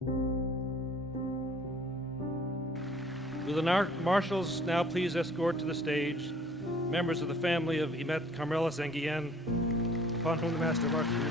Will the marshals now please escort to the stage members of the family of IMETTESTGUILLENMAIN, upon whom the Master of Arts will be.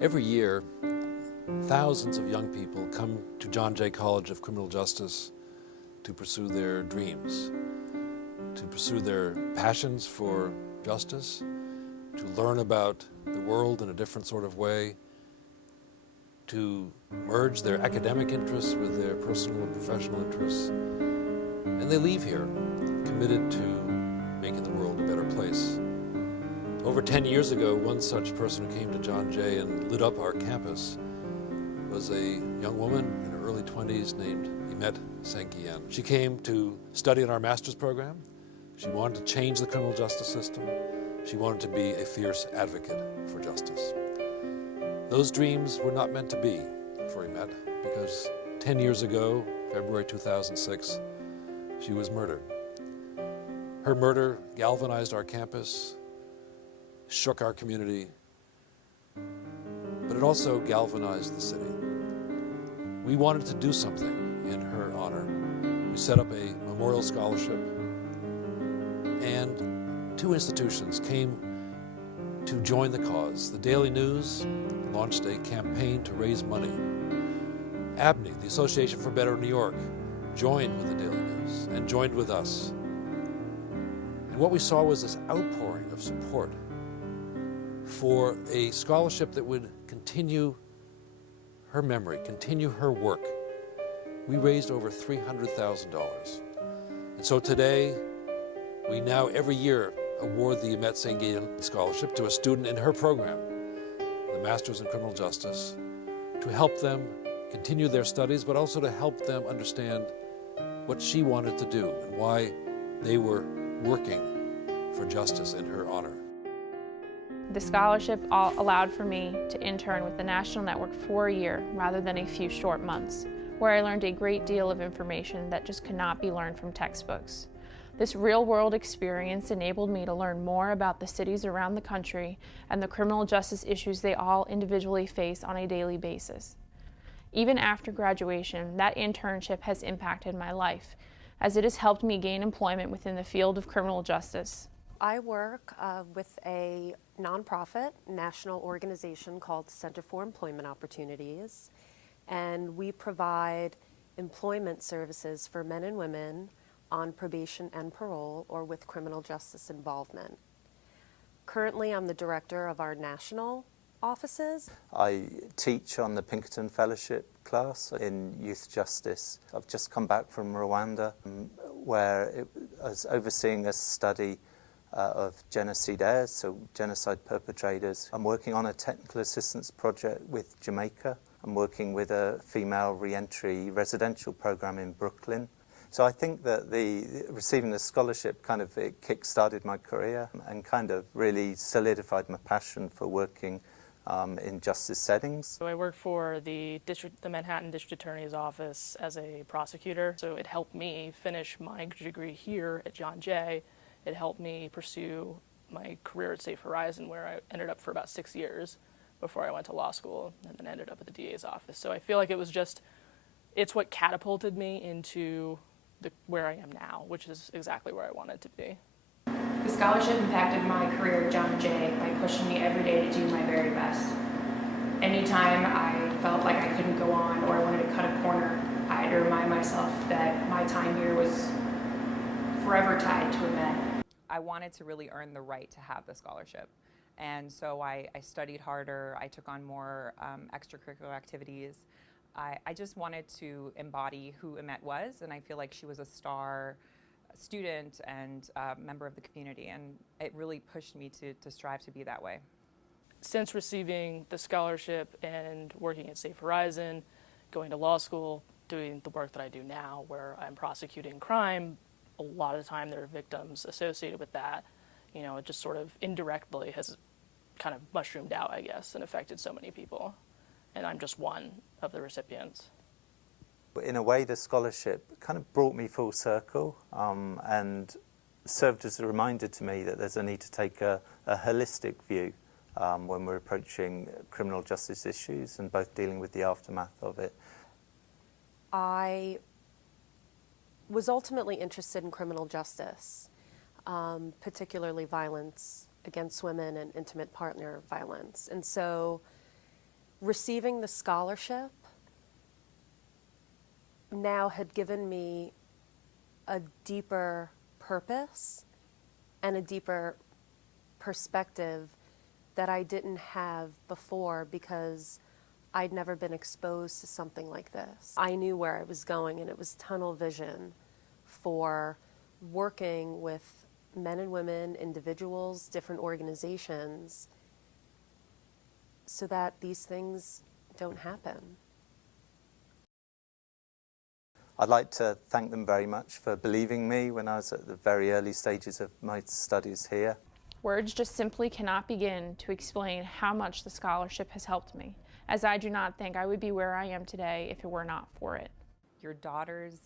Every year, thousands of young people come to John Jay College of Criminal Justice to pursue their dreams, to pursue their passions for justice, to learn about the world in a different sort of way, to merge their academic interests with their personal and professional interests. And they leave here committed to making the world a better place. Over 10 years ago, one such person who came to John Jay and lit up our campus was a young woman in her early 20s named IMETTESTGUILLENMAIN. She came to study in our master's program. She wanted to change the criminal justice system. She wanted to be a fierce advocate for justice. Those dreams were not meant to be for IMET because 10 years ago, February 2006, she was murdered. Her murder galvanized our campus, shook our community, but it also galvanized the city. We wanted to do something in her honor. We set up a memorial scholarship, and two institutions came to join the cause. The Daily News launched a campaign to raise money. ABNY, the Association for Better New York, joined with the Daily News and joined with us. And what we saw was this outpouring of support for a scholarship that would continue her memory, continue her work. We raised over $300,000. And so today, we now every year award the IMETTESTGUILLENMAIN Scholarship to a student in her program, the Master's in Criminal Justice, to help them continue their studies, but also to help them understand what she wanted to do and why they were working for justice in her honor. The scholarship allowed for me to intern with the National Network for a year rather than a few short months, where I learned a great deal of information that just could not be learned from textbooks. This real-world experience enabled me to learn more about the cities around the country and the criminal justice issues they all individually face on a daily basis. Even after graduation, that internship has impacted my life, as it has helped me gain employment within the field of criminal justice. I work with a nonprofit national organization called Center for Employment Opportunities, and we provide employment services for men and women on probation and parole or with criminal justice involvement. Currently, I'm the director of our national offices. I teach on the Pinkerton Fellowship class in youth justice. I've just come back from Rwanda, where I was overseeing a study of genocidaires, so genocide perpetrators. I'm working on a technical assistance project with Jamaica. I'm working with a female re-entry residential program in Brooklyn. So I think that receiving the scholarship it kick-started my career and kind of really solidified my passion for working in justice settings. So I work for the Manhattan District Attorney's Office as a prosecutor. So it helped me finish my degree here at John Jay. It helped me pursue my career at Safe Horizon, where I ended up for about 6 years before I went to law school and then ended up at the DA's office. So I feel like it's what catapulted me into where I am now, which is exactly where I wanted to be. The scholarship impacted my career at John Jay by pushing me every day to do my very best. Anytime I felt like I couldn't go on or I wanted to cut a corner, I had to remind myself that my time here was forever tied to IMET. I wanted to really earn the right to have the scholarship. And so I studied harder, I took on more extracurricular activities. I just wanted to embody who IMET was, and I feel like she was a star student and member of the community, and it really pushed me to strive to be that way. Since receiving the scholarship and working at Safe Horizon, going to law school, doing the work that I do now, where I'm prosecuting crime, a lot of the time there are victims associated with that. You know, it just sort of indirectly has kind of mushroomed out, I guess, and affected so many people. And I'm just one of the recipients. In a way, the scholarship kind of brought me full circle and served as a reminder to me that there's a need to take a holistic view when we're approaching criminal justice issues and both dealing with the aftermath of it. I was ultimately interested in criminal justice, particularly violence against women and intimate partner violence. And so receiving the scholarship now had given me a deeper purpose and a deeper perspective that I didn't have before because I'd never been exposed to something like this. I knew where I was going, and it was tunnel vision for working with men and women, individuals, different organizations, so that these things don't happen. I'd like to thank them very much for believing me when I was at the very early stages of my studies here. Words just simply cannot begin to explain how much the scholarship has helped me, as I do not think I would be where I am today if it were not for it. Your daughter's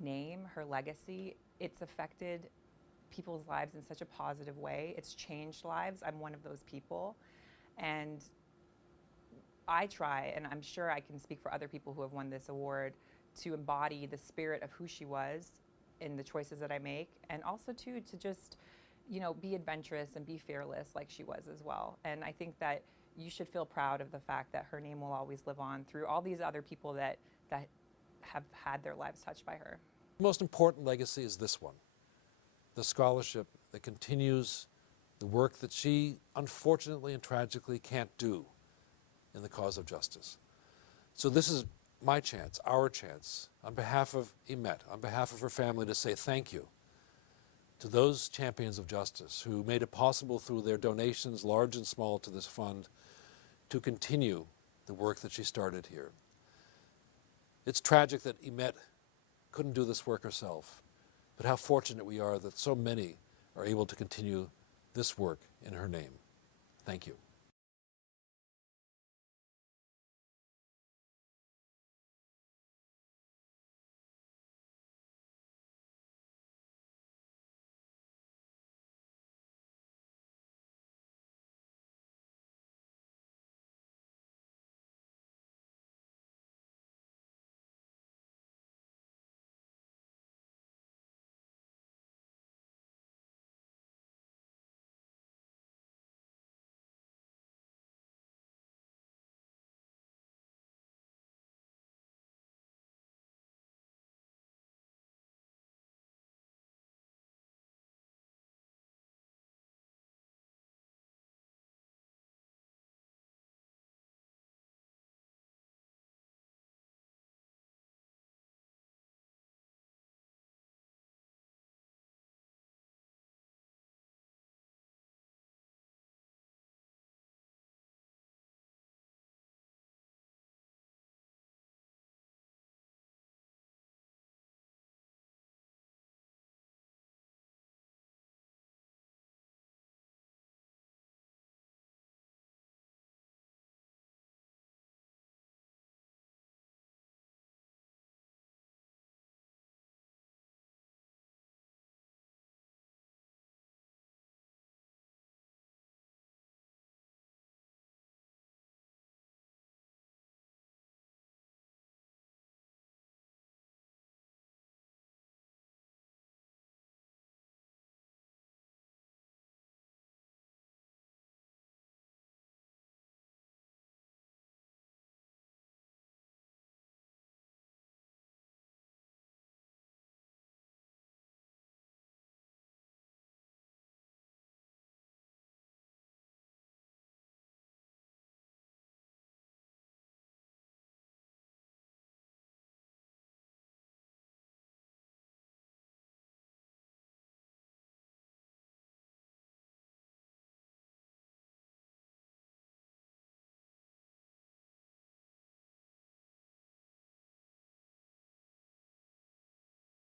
name, her legacy, it's affected people's lives in such a positive way. It's changed lives. I'm one of those people. And I try, and I'm sure I can speak for other people who have won this award, to embody the spirit of who she was in the choices that I make, and also too to just, you know, be adventurous and be fearless like she was as well. And I think that you should feel proud of the fact that her name will always live on through all these other people that have had their lives touched by her. The most important legacy is this one, the scholarship that continues the work that she unfortunately and tragically can't do in the cause of justice. So this is my chance, our chance, on behalf of IMETT, on behalf of her family, to say thank you to those champions of justice who made it possible through their donations, large and small, to this fund, to continue the work that she started here. It's tragic that IMETT couldn't do this work herself, but how fortunate we are that so many are able to continue this work in her name. Thank you.